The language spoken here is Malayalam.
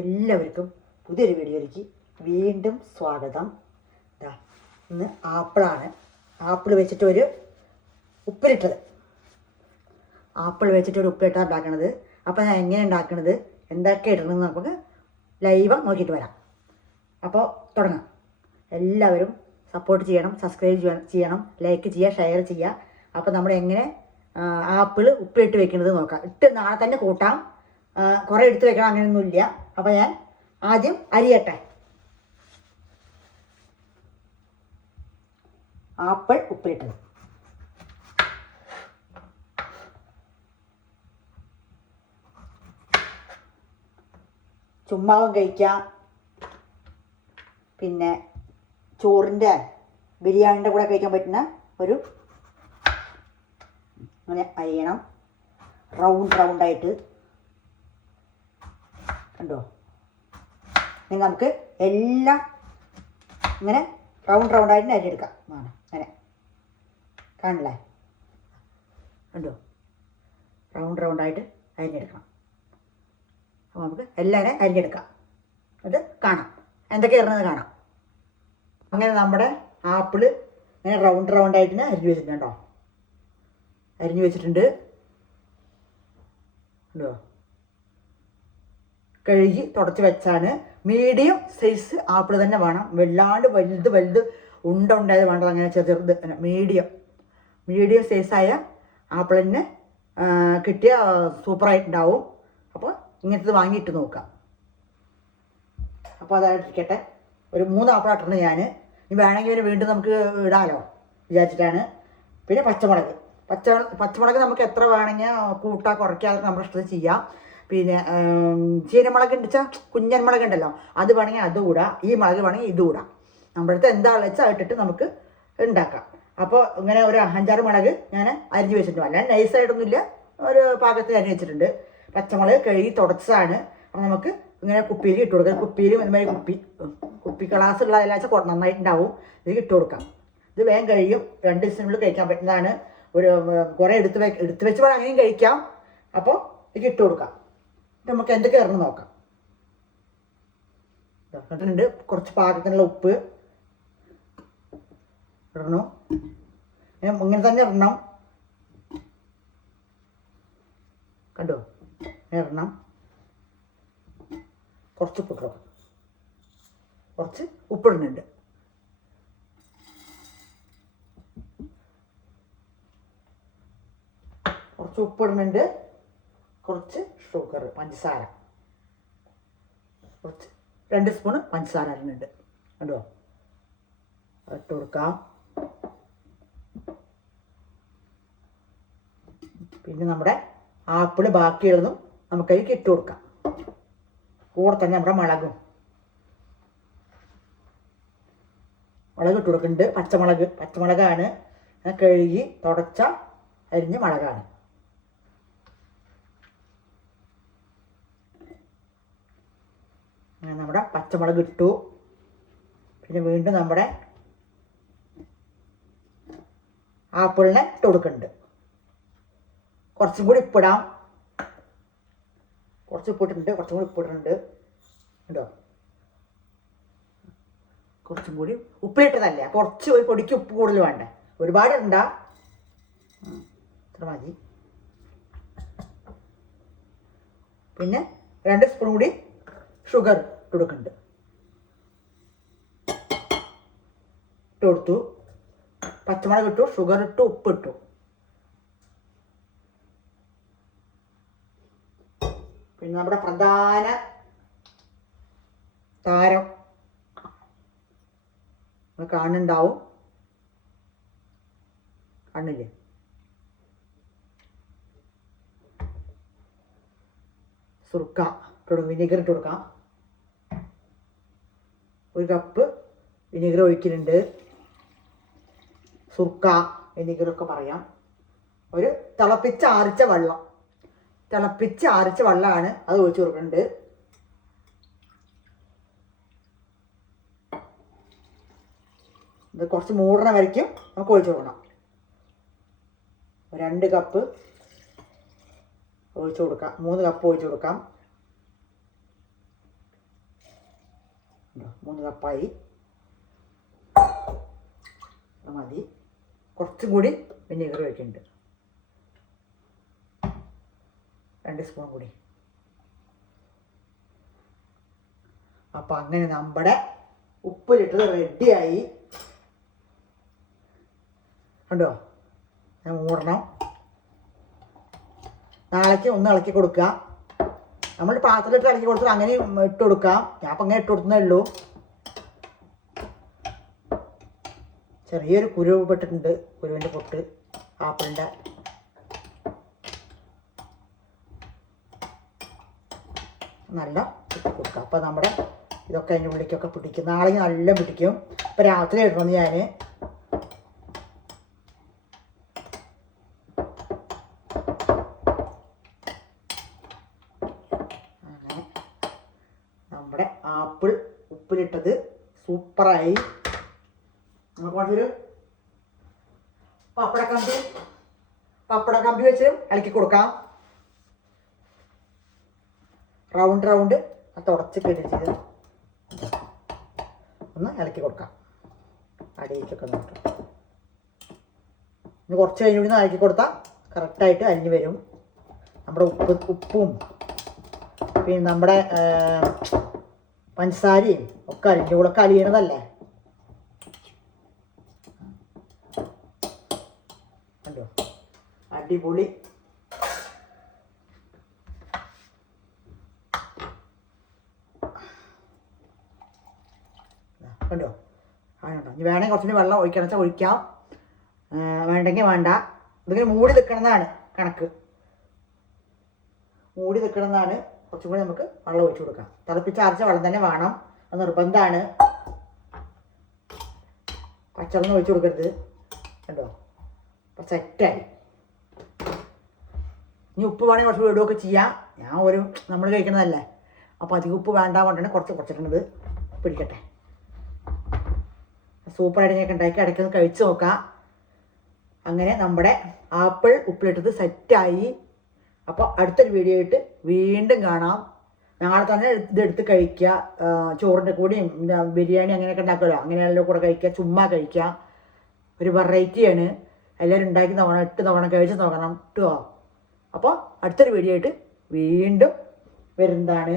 എല്ലാവർക്കും പുതിയൊരു വീഡിയോയിലേക്ക് വീണ്ടും സ്വാഗതം. ഇന്ന് ആപ്പിളാണ്. ആപ്പിൾ വെച്ചിട്ട് ഒരു ഉപ്പിലിട്ടത്. ആപ്പിൾ വെച്ചിട്ട് ഒരു ഉപ്പിലിട്ടാണ് ഉണ്ടാക്കണത്. അപ്പോൾ ഞാൻ എങ്ങനെ ഉണ്ടാക്കണത്, എന്തൊക്കെ ഇടണമെന്ന് നമുക്ക് ലൈവ് നോക്കിയിട്ട് വരാം. അപ്പോൾ തുടങ്ങാം. എല്ലാവരും സപ്പോർട്ട് ചെയ്യണം, സബ്സ്ക്രൈബ് ചെയ്യണം, ലൈക്ക് ചെയ്യുക, ഷെയർ ചെയ്യുക. അപ്പോൾ നമ്മൾ എങ്ങനെ ആപ്പിൾ ഉപ്പിലിട്ട് വെക്കുന്നത് നോക്കാം. നാളെ തന്നെ കൂട്ടാം, കുറേ എടുത്ത് വെക്കണം അങ്ങനെയൊന്നുമില്ല. അപ്പോൾ ഞാൻ ആദ്യം അരിയട്ടെ. ആപ്പിൾ ഉപ്പിലിട്ടത്. ചുമ്മാവും കഴിക്കാം, പിന്നെ ചോറിൻ്റെ ബിരിയാണിൻ്റെ കൂടെ കഴിക്കാൻ പറ്റുന്ന ഒരു അങ്ങനെ അരിയണം. റൗണ്ടായിട്ട് കണ്ടോ. ഇനി നമുക്ക് എല്ലാം ഇങ്ങനെ റൗണ്ടായിട്ട് അരിഞ്ഞെടുക്കാം. അങ്ങനെ കാണില്ലേ, കണ്ടോ, റൗണ്ടായിട്ട് അരിഞ്ഞെടുക്കണം. അപ്പോൾ നമുക്ക് എല്ലാവരും അരിഞ്ഞെടുക്കാം, അത് കാണാം, എന്തൊക്കെ ഇടുന്നത് കാണാം. അങ്ങനെ നമ്മുടെ ആപ്പിള് ഇങ്ങനെ റൗണ്ടായിട്ട് അരിഞ്ഞു വെച്ചിട്ടുണ്ട് കേട്ടോ. അരിഞ്ഞു വെച്ചിട്ടുണ്ട് കണ്ടോ. കഴുകി തുടച്ച് വെച്ചാണ്. മീഡിയം സൈസ് ആപ്പിൾ തന്നെ വേണം, വല്ലാണ്ട് വലുത് ഉണ്ടായത് വേണ്ടത്. അങ്ങനെ ചെറുത് മീഡിയം സൈസായ ആപ്പിളിന് കിട്ടിയ സൂപ്പറായിട്ടുണ്ടാവും. അപ്പോൾ ഇങ്ങനത്തത് വാങ്ങിയിട്ട് നോക്കാം. അപ്പോൾ അതായിട്ടിരിക്കട്ടെ. ഒരു 3 ആപ്പിളായിട്ടുണ്ട് ഞാൻ. ഇനി വേണമെങ്കിൽ വീണ്ടും നമുക്ക് ഇടാമല്ലോ വിചാരിച്ചിട്ടാണ്. പിന്നെ പച്ചമുളക് നമുക്ക് എത്ര വേണമെങ്കിൽ കൂട്ടാ കുറയ്ക്കാതെ നമ്മുടെ ഇഷ്ടത്തിൽ ചെയ്യാം. പിന്നെ ചീനമുളക് ഉണ്ടിച്ചാൽ കുഞ്ഞൻ മുളക് ഉണ്ടല്ലോ, അത് വേണമെങ്കിൽ അത് കൂടാം, ഈ മുളക് വേണമെങ്കിൽ ഇത് കൂടാം. നമ്മുടെ അടുത്ത് എന്താണെന്ന് വെച്ചാൽ ഇട്ടിട്ട് നമുക്ക് ഉണ്ടാക്കാം. അപ്പോൾ ഇങ്ങനെ ഒരു 5-6 മുളക് ഞാൻ അരിഞ്ഞ് വെച്ചിട്ടുണ്ട്. അല്ല നൈസായിട്ടൊന്നുമില്ല, ഒരു പാകത്തിൽ അരിഞ്ഞ് വെച്ചിട്ടുണ്ട്. പച്ചമുളക് കഴുകി തുടച്ചതാണ്. അപ്പോൾ നമുക്ക് ഇങ്ങനെ കുപ്പിയിൽ ഇട്ട് കൊടുക്കാം. കുപ്പിയിൽ ഇതുമാതിരി കുപ്പി ഗ്ലാസ്സുള്ള എല്ലാം നന്നായിട്ടുണ്ടാവും. ഇത് ഇട്ട് കൊടുക്കാം. ഇത് വേഗം കഴിയും, 2 ദിവസത്തിനുള്ളിൽ കഴിക്കാൻ പറ്റുന്നതാണ്. ഒരു കുറേ എടുത്ത് വെച്ച് വേണം അങ്ങനെയും കഴിക്കാം. അപ്പോൾ ഇത് ഇട്ട് കൊടുക്കാം. നമുക്ക് എന്തൊക്കെ ഇറങ്ങി നോക്കാം. ഇട്ടിട്ടുണ്ട്. കുറച്ച് പാകത്തിനുള്ള ഉപ്പ് ഇടണം. ഇങ്ങനെ തന്നെ ഇടണം, കണ്ടോ, ഇടണം. കുറച്ച് ഉപ്പിട്ടോ, കുറച്ച് ഉപ്പിടുന്നുണ്ട്. കുറച്ച് ഉപ്പിടുന്നുണ്ട്, കുറച്ച് ഷുഗർ, പഞ്ചസാര, കുറച്ച് 2 സ്പൂണ് പഞ്ചസാര ഇടുന്നുണ്ട്. കണ്ടോ, ഇട്ട് കൊടുക്കാം. പിന്നെ നമ്മുടെ ആപ്പിള് ബാക്കിയുള്ളതും നമുക്കതിലേക്ക് ഇട്ട് കൊടുക്കാം. കൂടെ തന്നെ നമ്മുടെ മുളക് ഇട്ട് കൊടുക്കുന്നുണ്ട്. പച്ചമുളകാണ്, കഴുകി തുടച്ച അരിഞ്ഞ മുളകാണ്. അങ്ങനെ നമ്മുടെ പച്ചമുളക് ഇട്ടു. പിന്നെ വീണ്ടും നമ്മുടെ ആപ്പിളിനെ ഇട്ട് കൊടുക്കുന്നുണ്ട്. കുറച്ചും കൂടി ഉപ്പിടാം. കുറച്ച് കുറച്ചും കൂടി ഉപ്പിടുന്നുണ്ട് കേട്ടോ. കുറച്ചും കൂടി ഉപ്പിലിട്ടതല്ല, കുറച്ച് ഒരു പൊടിക്ക് ഉപ്പ് കൂടുതൽ വേണ്ടേ, ഒരുപാട് ഉണ്ടാ, ഇത്ര മതി. പിന്നെ 2 സ്പൂൺ കൂടി ഷുഗർ ഇട്ട് കൊടുക്കുന്നുണ്ട്. ഇട്ട് കൊടുത്തു. പച്ചമുളക് ഇട്ടു, ഷുഗർ ഇട്ടു, ഉപ്പിട്ടു. പിന്നെ നമ്മുടെ പ്രധാന താരം കാണുന്നുണ്ടാവും, കണ്ണില്ലേ, സുർക്ക വിനീഗർ ഇട്ട് കൊടുക്കാം. 1 കപ്പ് വിനീഗർ ഒഴിക്കുന്നുണ്ട്. സുർക്ക, വിനീഗറൊക്കെ പറയാം. ഒരു തിളപ്പിച്ച് ആറിച്ച വെള്ളമാണ്, അത് ഒഴിച്ചു കൊടുക്കുന്നുണ്ട്. ഇത് കുറച്ച് മൂടണ വരയ്ക്കും നമുക്ക് ഒഴിച്ചു കൊടുക്കണം. 2 കപ്പ് ഒഴിച്ചു കൊടുക്കാം, 3 കപ്പ് ഒഴിച്ചു കൊടുക്കാം. 3 കപ്പായി. മതി. കുറച്ചും കൂടി വിനീഗർ ഒഴിക്കുന്നുണ്ട്, 2 സ്പൂൺ കൂടി. അപ്പം അങ്ങനെ നമ്മുടെ ഉപ്പിലിട്ടത് റെഡിയായി. കണ്ടോ? ഞാൻ മൂടണം. നാളേക്ക് ഒന്ന് ഇളക്കി കൊടുക്കുക. നമ്മൾ പാത്രത്തിലിട്ട് ഇളക്കി കൊടുത്തിട്ട് അങ്ങനെ ഇട്ട് കൊടുക്കാം. ഞാൻ അപ്പം അങ്ങനെ ഇട്ട് കൊടുക്കുന്നേ ഉള്ളൂ. ചെറിയൊരു കുരു പെട്ടിട്ടുണ്ട്, കുരുവിൻ്റെ പൊട്ട് ആപ്പിളിൻ്റെ. നല്ല ഇട്ട് കൊടുക്കുക. അപ്പം നമ്മുടെ ഇതൊക്കെ അതിൻ്റെ ഉള്ളിലേക്കൊക്കെ പിടിക്കും. നാളെ നല്ല പിടിക്കും. ഇപ്പം രാത്രി ഇടണമെന്ന് ഞാൻ. അങ്ങനെ നമ്മുടെ ആപ്പിൾ ഉപ്പിലിട്ടത് സൂപ്പറായി. നമുക്ക് കുറച്ചൊരു പപ്പടക്കമ്പി വെച്ച് ഇളക്കി കൊടുക്കാം. റൗണ്ട് തുടച്ച് കിട്ടിച്ച് ഒന്ന് ഇളക്കി കൊടുക്കാം. അടിയിലേക്കൊക്കെ നോക്കാം. ഇനി കുറച്ച് കഴിഞ്ഞ് കൂടി ഇളക്കി കൊടുത്താൽ കറക്റ്റായിട്ട് അരിഞ്ഞ് വരും. നമ്മുടെ ഉപ്പും പിന്നെ നമ്മുടെ പഞ്ചസാരയും ഒക്കെ അരിഞ്ഞു കൂടെ അലിയണതല്ലേ. കണ്ടോ? അടിപൊളി. കണ്ടോ? ആണോ? ഇനി വേണമെങ്കിൽ കുറച്ചുകൂടി വെള്ളം ഒഴിക്കണം വെച്ചാൽ ഒഴിക്കാം, വേണ്ടെങ്കിൽ വേണ്ട. ഇതിങ്ങനെ മൂടി നിൽക്കണമെന്നാണ് കണക്ക്. മൂടി നിൽക്കണമെന്നാണ്. കുറച്ചും കൂടി നമുക്ക് വെള്ളം ഒഴിച്ചു കൊടുക്കാം. തിളപ്പിച്ചാർച്ച വെള്ളം തന്നെ വേണം, അത് നിർബന്ധമാണ്. പച്ചവെള്ളം ഒഴിച്ചു കൊടുക്കരുത്. കണ്ടോ? അപ്പം സെറ്റായി. ഇനി ഉപ്പ് വേണമെങ്കിൽ കുറച്ച് ഇടുകയൊക്കെ ചെയ്യാം. ഞാൻ നമ്മൾ കഴിക്കുന്നതല്ലേ, അപ്പോൾ അധികം ഉപ്പ് വേണ്ട കൊണ്ടാണ് കുറച്ചിട്ടുള്ളത്. പിടിക്കട്ടെ. സൂപ്പറായിട്ട് ഞാൻ ഉണ്ടാക്കി ഇടയ്ക്കൊന്ന് കഴിച്ച് നോക്കാം. അങ്ങനെ നമ്മുടെ ആപ്പിൾ ഉപ്പിലിട്ടത് സെറ്റായി. അപ്പോൾ അടുത്തൊരു വീഡിയോ ആയിട്ട് വീണ്ടും കാണാം. നാളെ തന്നെ ഇതെടുത്ത് കഴിക്കുക. ചോറിൻ്റെ കൂടെയും ബിരിയാണി അങ്ങനെയൊക്കെ ഉണ്ടാക്കുമല്ലോ, അങ്ങനെയുള്ള കൂടെ കഴിക്കുക, ചുമ്മാ കഴിക്കുക. ഒരു വെറൈറ്റിയാണ്. എല്ലാവരും ഉണ്ടാക്കി നോക്കണം, ഇട്ട് നോക്കണം, കഴിച്ച് നോക്കണം കേട്ടോ. അപ്പോൾ അടുത്തൊരു വീഡിയോ ആയിട്ട് വീണ്ടും വരുന്നതാണ്.